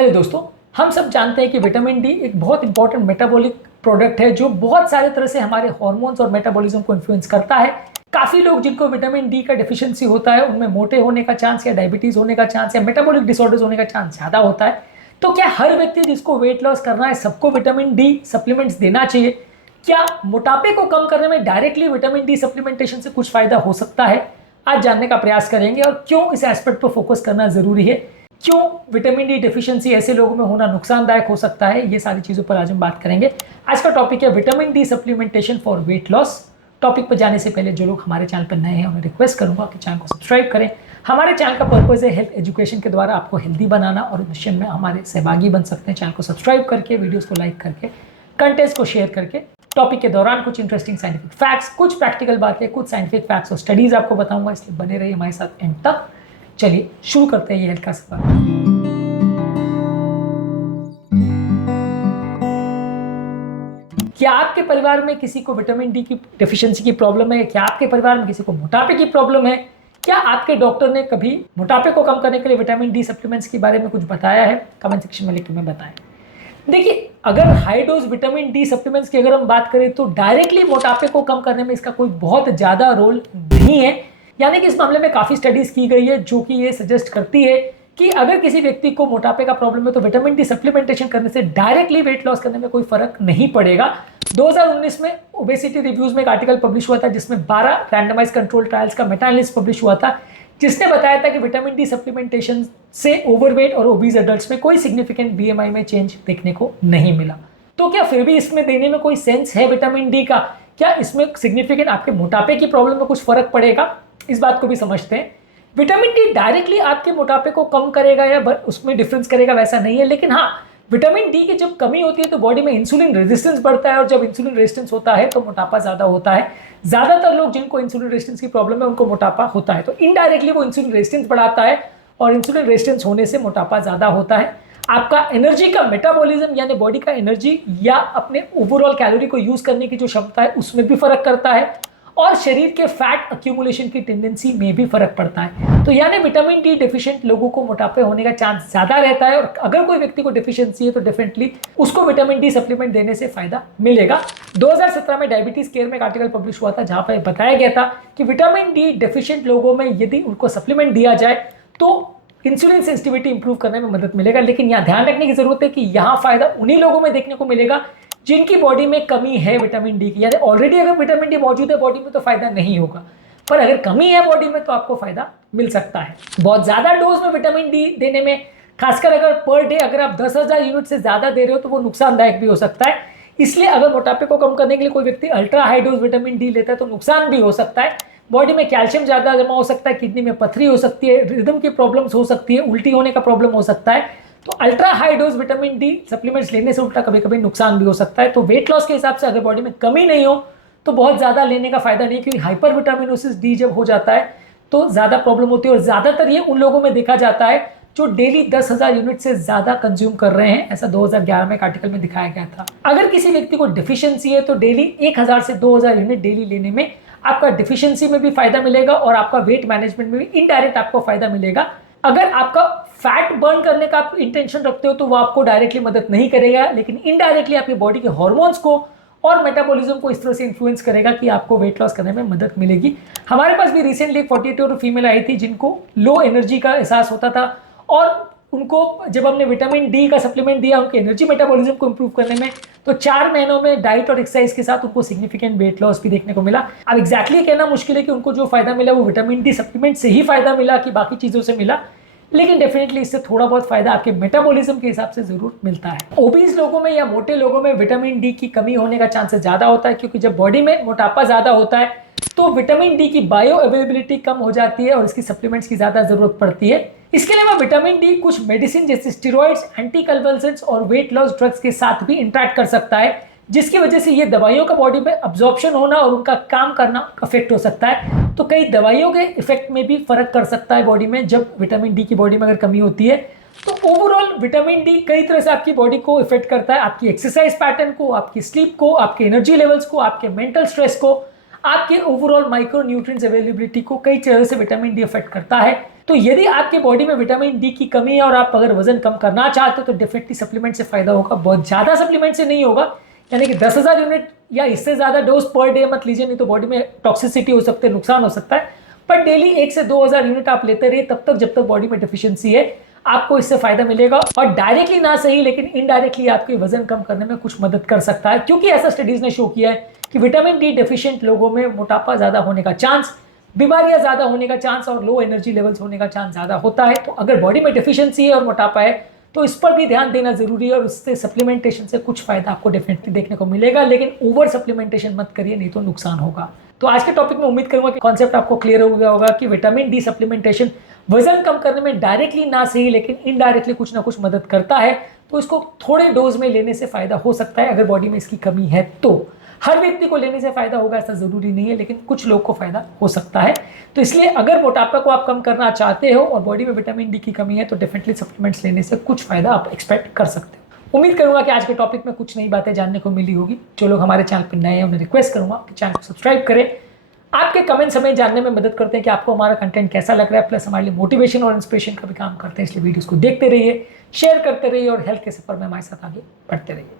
Hello दोस्तों, हम सब जानते हैं कि विटामिन डी एक बहुत इंपॉर्टेंट मेटाबॉलिक प्रोडक्ट है जो बहुत सारे तरह से हमारे हार्मोन्स और मेटाबॉलिज्म को इन्फ्लुएंस करता है। काफ़ी लोग जिनको विटामिन डी का डिफिशिएंसी होता है उनमें मोटे होने का चांस या डायबिटीज़ होने का चांस या मेटाबॉलिक डिसऑर्डर्स होने का चांस ज़्यादा होता है। तो क्या हर व्यक्ति जिसको वेट लॉस करना है सबको विटामिन डी सप्लीमेंट्स देना चाहिए? क्या मोटापे को कम करने में डायरेक्टली विटामिन डी सप्लीमेंटेशन से कुछ फायदा हो सकता है? आज जानने का प्रयास करेंगे और क्यों इस एस्पेक्ट पर फोकस करना जरूरी है, क्यों विटामिन डी डिफिशिएंसी ऐसे लोगों में होना नुकसानदायक हो सकता है, ये सारी चीज़ों पर आज हम बात करेंगे। आज का टॉपिक है vitamin D supplementation for weight loss. Topic पर जाने से पहले जो लोग हमारे चैनल पर नए हैं उन्हें रिक्वेस्ट करूंगा कि चैनल को सब्सक्राइब करें। हमारे चैनल का पर्पज़ है हेल्थ एजुकेशन के द्वारा आपको हेल्दी बनाना और मिशन में हमारे सहभागी बन सकते हैं। चैनल को सब्सक्राइब करके, वीडियोज़ को लाइक करके, कंटेंट्स को शेयर करके। टॉपिक के दौरान कुछ इंटरेस्टिंग साइंटिफिक फैक्ट्स, कुछ प्रैक्टिकल बातें, कुछ साइंटिफिक फैक्ट्स और स्टडीज़ आपको बताऊंगा, इसलिए बने रहिए हमारे साथ एंड तक। चलिए शुरू करते हैं ये हेल्थ का सफर। क्या आपके परिवार में किसी को विटामिन डी की डेफिशिएंसी की प्रॉब्लम है? क्या आपके परिवार में किसी को मोटापे की प्रॉब्लम है? क्या आपके डॉक्टर ने कभी मोटापे को कम करने के लिए विटामिन डी सप्लीमेंट्स के बारे में कुछ बताया है? कमेंट सेक्शन में लिख के हमें बताएं। देखिए, अगर high dose vitamin D supplements की अगर हम बात करें तो डायरेक्टली मोटापे को कम करने में इसका कोई बहुत ज़्यादा रोल नहीं है। यानी कि इस मामले में काफ़ी स्टडीज़ की गई है जो कि ये सजेस्ट करती है कि अगर किसी व्यक्ति को मोटापे का प्रॉब्लम है तो विटामिन डी सप्लीमेंटेशन करने से डायरेक्टली वेट लॉस करने में कोई फर्क नहीं पड़ेगा। 2019 में ओबेसिटी रिव्यूज में एक आर्टिकल पब्लिश हुआ था जिसमें 12 रैंडमाइज कंट्रोल ट्रायल्स का मेटा एनालिसिस पब्लिश हुआ था, जिसने बताया था कि विटामिन डी सप्लीमेंटेशन से ओवरवेट और ओबीज एडल्ट्स में कोई सिग्निफिकेंट बीएमआई में चेंज देखने को नहीं मिला। तो क्या फिर भी इसमें देने में कोई सेंस है विटामिन डी का? क्या इसमें सिग्निफिकेंट आपके मोटापे की प्रॉब्लम में कुछ फर्क पड़ेगा? इस बात को भी समझते हैं। विटामिन डी डायरेक्टली आपके मोटापे को कम करेगा या उसमें डिफरेंस करेगा वैसा नहीं है, लेकिन हाँ, विटामिन डी की जब कमी होती है तो बॉडी में इंसुलिन रेजिस्टेंस बढ़ता है और जब इंसुलिन रेजिस्टेंस होता है तो मोटापा ज़्यादा होता है। ज़्यादातर लोग जिनको इंसुलिन रेजिस्टेंस की प्रॉब्लम है उनको मोटापा होता है, तो इनडायरेक्टली वो इंसुलिन रेजिस्टेंस बढ़ाता है और इंसुलिन रेजिस्टेंस होने से मोटापा ज़्यादा होता है। आपका एनर्जी का मेटाबॉलिज्म यानी बॉडी का एनर्जी या अपने ओवरऑल कैलोरी को यूज़ करने की जो क्षमता है उसमें भी फर्क करता है और शरीर के फैट अक्यूमुलेशन की टेंडेंसी में भी फर्क पड़ता है। तो यानी विटामिन डी डेफिशिएंट लोगों को मोटापे होने का चांस ज़्यादा रहता है और अगर कोई व्यक्ति को डेफिशिएंसी है तो डेफिनेटली उसको विटामिन डी सप्लीमेंट देने से फायदा मिलेगा। 2017 में डायबिटीज केयर में एक आर्टिकल पब्लिश हुआ था जहां पर बताया गया था कि विटामिन डी डेफिशिएंट लोगों में यदि उनको सप्लीमेंट दिया जाए तो इंसुलिन सेंसिटिविटी इंप्रूव करने में मदद मिलेगा। लेकिन यहाँ ध्यान रखने की जरूरत है कि यहाँ फायदा उन्हीं लोगों में देखने को मिलेगा जिनकी बॉडी में कमी है विटामिन डी की। यानी ऑलरेडी अगर विटामिन डी मौजूद है बॉडी में तो फायदा नहीं होगा, पर अगर कमी है बॉडी में तो आपको फायदा मिल सकता है। बहुत ज्यादा डोज में विटामिन डी देने में, खासकर अगर पर डे अगर आप 10,000 यूनिट से ज्यादा दे रहे हो तो वो नुकसानदायक भी हो सकता है। इसलिए अगर मोटापे को कम करने के लिए कोई व्यक्ति ultra high dose vitamin D लेता है तो नुकसान भी हो सकता है। बॉडी में कैल्शियम ज्यादा जमा हो सकता है, किडनी में पथरी हो सकती है, रिदम की प्रॉब्लम्स हो सकती है, उल्टी होने का प्रॉब्लम हो सकता है। तो ultra high dose vitamin D supplements लेने से उल्टा कभी कभी नुकसान भी हो सकता है। तो वेट लॉस के हिसाब से अगर बॉडी में कमी नहीं हो तो बहुत ज़्यादा लेने का फायदा नहीं, क्योंकि हाइपर विटामिनोसिस डी जब हो जाता है तो ज़्यादा प्रॉब्लम होती है और ज़्यादातर ये उन लोगों में देखा जाता है जो डेली 10,000 यूनिट से ज़्यादा कंज्यूम कर रहे हैं। ऐसा 2011 में एक आर्टिकल में दिखाया गया था। अगर किसी व्यक्ति को डिफिशियंसी है तो डेली 1,000 से 2,000 यूनिट डेली लेने में आपका डिफिशियंसी में भी फायदा मिलेगा और आपका वेट मैनेजमेंट में भी इनडायरेक्ट आपको फायदा मिलेगा। अगर आपका फैट बर्न करने का आप इंटेंशन रखते हो तो वो आपको डायरेक्टली मदद नहीं करेगा, लेकिन इनडायरेक्टली आपकी बॉडी के हार्मोन्स को और मेटाबॉलिज्म को इस तरह से इन्फ्लुएंस करेगा कि आपको वेट लॉस करने में मदद मिलेगी। हमारे पास भी रिसेंटली 42 फीमेल आई थी जिनको लो एनर्जी का एहसास होता था और उनको जब हमने विटामिन डी का सप्लीमेंट दिया उनके एनर्जी मेटाबॉलिज्म को इंप्रूव करने में, तो 4 महीनों में डाइट और एक्सरसाइज के साथ उनको सिग्निफिकेंट वेट लॉस भी देखने को मिला। अब एग्जैक्टली कहना मुश्किल है कि उनको जो फायदा मिला वो विटामिन डी सप्लीमेंट से ही फायदा मिला कि बाकी चीज़ों से मिला, लेकिन डेफिनेटली इससे थोड़ा बहुत फायदा आपके मेटाबॉलिज्म के हिसाब से जरूर मिलता है। ओबीज लोगों में या मोटे लोगों में विटामिन डी की कमी होने का चांसेस ज्यादा होता है, क्योंकि जब बॉडी में मोटापा ज्यादा होता है तो विटामिन डी की बायो अवेलेबिलिटी कम हो जाती है और इसकी सप्लीमेंट्स की ज्यादा जरूरत पड़ती है। इसके अलावा विटामिन डी कुछ मेडिसिन जैसे स्टेरॉइड्स, एंटीकन्वल्सेंट्स और वेट लॉस ड्रग्स के साथ भी इंटरेक्ट कर सकता है, जिसकी वजह से ये दवाइयों का बॉडी में अब्जॉर्प्शन होना और उनका काम करना अफेक्ट हो सकता है। तो कई दवाइयों के इफेक्ट में भी फर्क कर सकता है बॉडी में जब विटामिन डी की बॉडी में अगर कमी होती है। तो ओवरऑल विटामिन डी कई तरह से आपकी बॉडी को इफेक्ट करता है, आपकी एक्सरसाइज पैटर्न को, आपकी स्लीप को, आपके एनर्जी लेवल्स को, आपके मेंटल स्ट्रेस को, आपके ओवरऑल माइक्रो न्यूट्रिएंट्स अवेलेबिलिटी को कई तरह से विटामिन डी अफेक्ट करता है। तो यदि आपके बॉडी में विटामिन डी की कमी है और आप अगर वजन कम करना चाहते हो तो डेफिनेटली सप्लीमेंट से फायदा होगा, बहुत ज़्यादा सप्लीमेंट से नहीं होगा। यानी कि 10,000 यूनिट या इससे ज़्यादा डोज पर डे मत लीजिए, नहीं तो बॉडी में टॉक्सिसिटी हो सकती है, नुकसान हो सकता है। पर डेली 1 से 2,000 यूनिट आप लेते रहिए तब तक जब तक बॉडी में डिफिशियंसी है, आपको इससे फायदा मिलेगा। और डायरेक्टली ना सही लेकिन इनडायरेक्टली आपके वजन कम करने में कुछ मदद कर सकता है, क्योंकि ऐसा स्टडीज ने शो किया है कि विटामिन डी डेफिशिएंट लोगों में मोटापा ज़्यादा होने का चांस, बीमारियां ज़्यादा होने का चांस और लो एनर्जी लेवल्स होने का चांस ज़्यादा होता है। तो अगर बॉडी में डेफिशिएंसी है और मोटापा है तो इस पर भी ध्यान देना जरूरी है, और उससे सप्लीमेंटेशन से कुछ फायदा आपको डेफिनेटली देखने को मिलेगा, लेकिन ओवर सप्लीमेंटेशन मत करिए, नहीं तो नुकसान होगा। तो आज के टॉपिक में उम्मीद करूंगा कि कॉन्सेप्ट आपको क्लियर हो गया होगा कि विटामिन डी सप्लीमेंटेशन वजन कम करने में डायरेक्टली ना सही लेकिन इनडायरेक्टली कुछ ना कुछ मदद करता है। तो इसको थोड़े डोज में लेने से फायदा हो सकता है अगर बॉडी में इसकी कमी है तो। हर व्यक्ति को लेने से फायदा होगा ऐसा जरूरी नहीं है, लेकिन कुछ लोग को फायदा हो सकता है। तो इसलिए अगर मोटापा को आप कम करना चाहते हो और बॉडी में विटामिन डी की कमी है तो डेफिनेटली सप्लीमेंट्स लेने से कुछ फायदा आप एक्सपेक्ट कर सकते हो। उम्मीद करूंगा कि आज के टॉपिक में कुछ नई बातें जानने को मिली होगी। जो लोग हमारे चैनल पर नए हैं उन्हें रिक्वेस्ट करूंगा कि चैनल को सब्सक्राइब करें। आपके कमेंट्स हमें जानने में मदद करते हैं कि आपको हमारा कंटेंट कैसा लग रहा है, प्लस हमारे लिए मोटिवेशन और इंस्पिरेशन का भी काम करते हैं। इसलिए वीडियोस को देखते रहिए, शेयर करते रहिए और हेल्थ के सफर में हमारे साथ आगे बढ़ते रहिए।